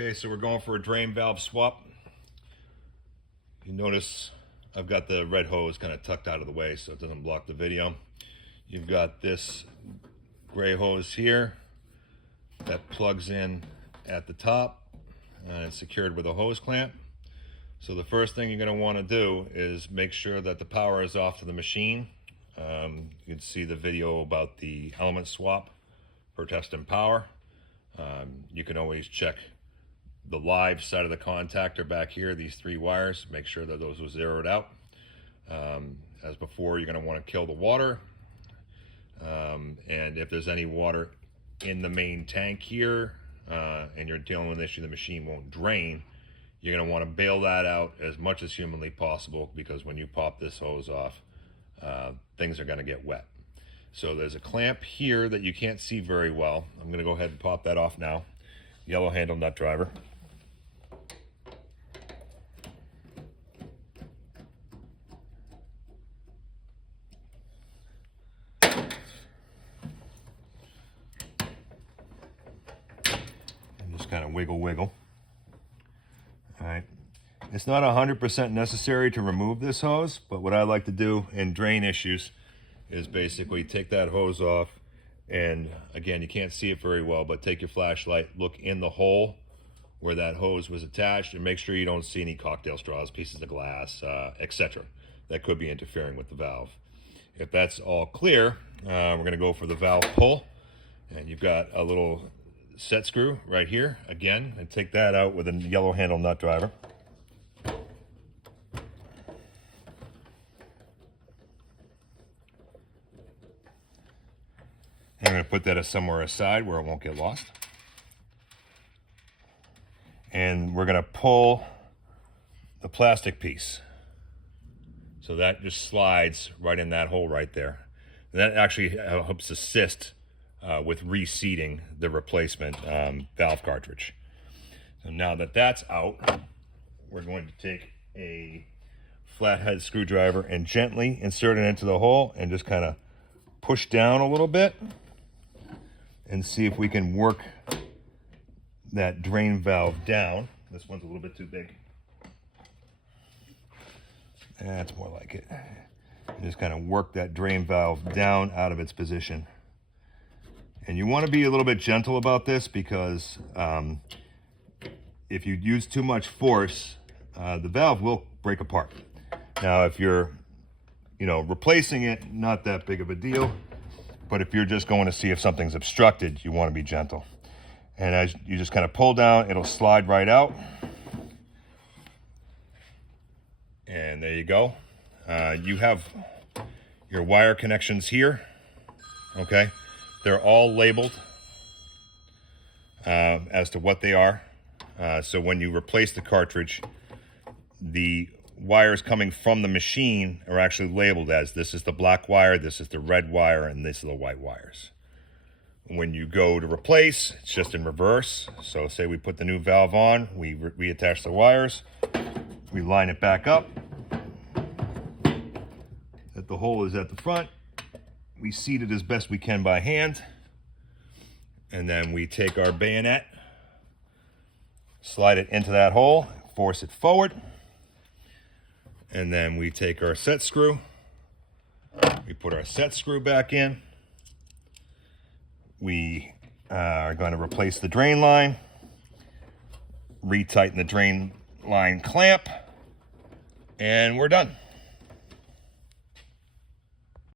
Okay, so we're going for a drain valve swap. You notice I've got the red hose kind of tucked out of the way so it doesn't block the video. You've got this gray hose here that plugs in at the top and it's secured with a hose clamp. So the first thing you're going to want to do is make sure that the power is off to the machine. You can see the video about the element swap for testing power. You can always check the live side of the contactor back here, these 3 wires, make sure that those are zeroed out. As before, you're going to want to kill the water. And if there's any water in the main tank here and you're dealing with an issue the machine won't drain, you're going to want to bail that out as much as humanly possible, because when you pop this hose off, things are going to get wet. So there's a clamp here that you can't see very well. I'm going to go ahead and pop that off now. Yellow handle nut driver. And just kind of wiggle. All right. It's not 100% necessary to remove this hose, but what I like to do in drain issues is basically take that hose off, and again, you can't see it very well, but take your flashlight, look in the hole where that hose was attached, and make sure you don't see any cocktail straws, pieces of glass, etc. that could be interfering with the valve. If that's all clear, we're going to go for the valve pull, and you've got a little set screw right here again, and take that out with a yellow handle nut driver. I'm going to put that somewhere aside where it won't get lost. And we're going to pull the plastic piece. So that just slides right in that hole right there. And that actually helps assist with reseating the replacement valve cartridge. So now that that's out, we're going to take a flathead screwdriver and gently insert it into the hole and just kind of push down a little bit and see if we can work that drain valve down. This one's a little bit too big. That's more like it. And just kind of work that drain valve down out of its position. And you want to be a little bit gentle about this, because if you use too much force, the valve will break apart. Now, if you're, replacing it, not that big of a deal. But if you're just going to see if something's obstructed, you want to be gentle. And as you just kind of pull down, it'll slide right out. And there you go. You have your wire connections here. Okay. They're all labeled as to what they are. So when you replace the cartridge, the wires coming from the machine are actually labeled as, this is the black wire, this is the red wire, and this is the white wires. When you go to replace, it's just in reverse. So say we put the new valve on, we reattach the wires, we line it back up, that the hole is at the front, we seat it as best we can by hand, and then we take our bayonet, slide it into that hole, force it forward, and then we take our set screw, we put our set screw back in, we are going to replace the drain line, retighten the drain line clamp, and we're done.